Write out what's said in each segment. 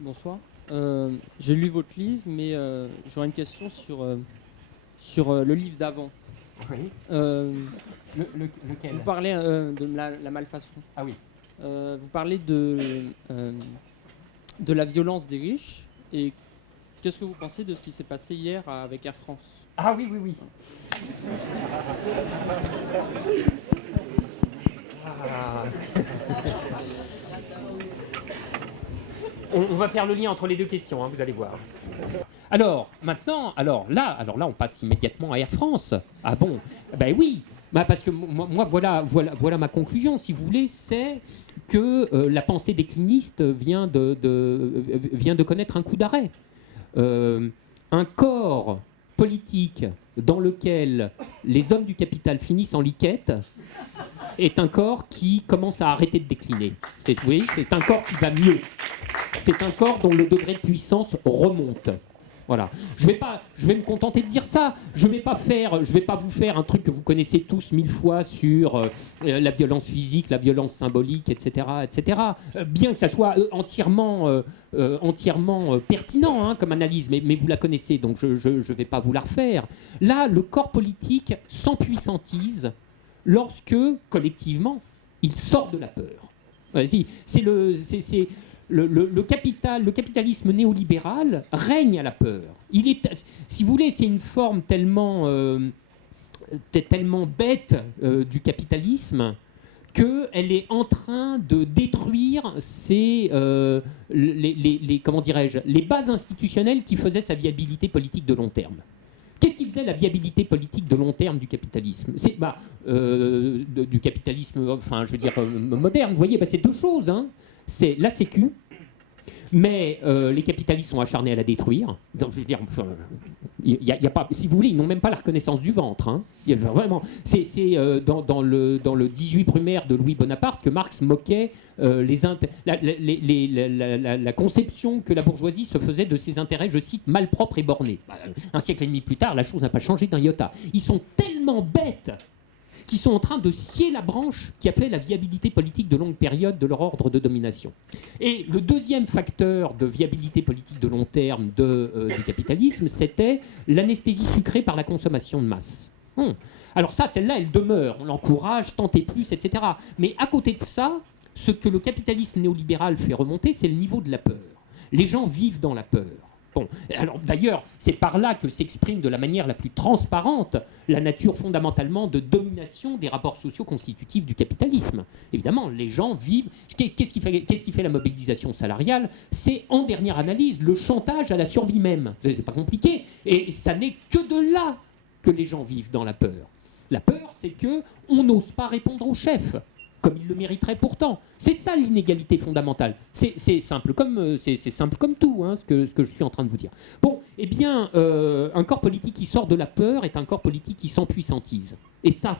Bonsoir. J'ai lu votre livre, mais j'aurais une question sur le livre d'avant. Oui. Euh, Lequel? Vous parlez de la malfaçon. Ah oui. Vous parlez de la violence des riches. Et qu'est-ce que vous pensez de ce qui s'est passé hier avec Air France? Ah oui, oui, oui. Ah. On va faire le lien entre les deux questions, hein, vous allez voir. Alors, maintenant, alors là, on passe immédiatement à Air France. Ah bon? Ben oui. Bah parce que moi voilà ma conclusion, si vous voulez, c'est que la pensée décliniste vient de connaître un coup d'arrêt. Un corps politique dans lequel les hommes du capital finissent en liquette est un corps qui commence à arrêter de décliner. Vous voyez, c'est un corps qui va mieux. C'est un corps dont le degré de puissance remonte. Voilà. Je vais me contenter de dire ça. Je vais pas vous faire un truc que vous connaissez tous 1000 fois sur la violence physique, la violence symbolique, etc., etc. Bien que ça soit entièrement pertinent, hein, comme analyse, mais vous la connaissez, donc je vais pas vous la refaire. Là, le corps politique s'empuissantise lorsque, collectivement, il sort de la peur. Vas-y, le capitalisme néolibéral règne à la peur. Si vous voulez, c'est une forme tellement bête du capitalisme qu'elle est en train de détruire comment dirais-je, les bases institutionnelles qui faisaient sa viabilité politique de long terme. Qu'est-ce qui faisait la viabilité politique de long terme du capitalisme? Du capitalisme, enfin, je veux dire, moderne. Vous voyez, c'est deux choses. Hein. C'est la sécu, mais les capitalistes sont acharnés à la détruire. Donc, je veux dire, y a pas, si vous voulez, ils n'ont même pas la reconnaissance du ventre. Hein. Vraiment, c'est dans le 18 Brumaire de Louis Bonaparte que Marx moquait la conception que la bourgeoisie se faisait de ses intérêts, je cite, malpropres et bornés. Un siècle et demi plus tard, la chose n'a pas changé d'un iota. Ils sont tellement bêtes qui sont en train de scier la branche qui a fait la viabilité politique de longue période de leur ordre de domination. Et le deuxième facteur de viabilité politique de long terme du capitalisme, c'était l'anesthésie sucrée par la consommation de masse. Alors ça, celle-là, elle demeure. On l'encourage, tentez plus, etc. Mais à côté de ça, ce que le capitalisme néolibéral fait remonter, c'est le niveau de la peur. Les gens vivent dans la peur. Bon, alors d'ailleurs, c'est par là que s'exprime de la manière la plus transparente la nature fondamentalement de domination des rapports sociaux constitutifs du capitalisme. Évidemment, les gens vivent... Qu'est-ce qui fait la mobilisation salariale? C'est, en dernière analyse, le chantage à la survie même. C'est pas compliqué. Et ça n'est que de là que les gens vivent dans la peur. La peur, c'est qu'on n'ose pas répondre au chef, comme il le mériterait pourtant. C'est ça l'inégalité fondamentale. C'est simple comme tout, hein, ce que je suis en train de vous dire. Bon, eh bien, un corps politique qui sort de la peur est un corps politique qui s'empuissantise. Et ça,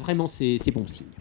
vraiment, c'est bon signe.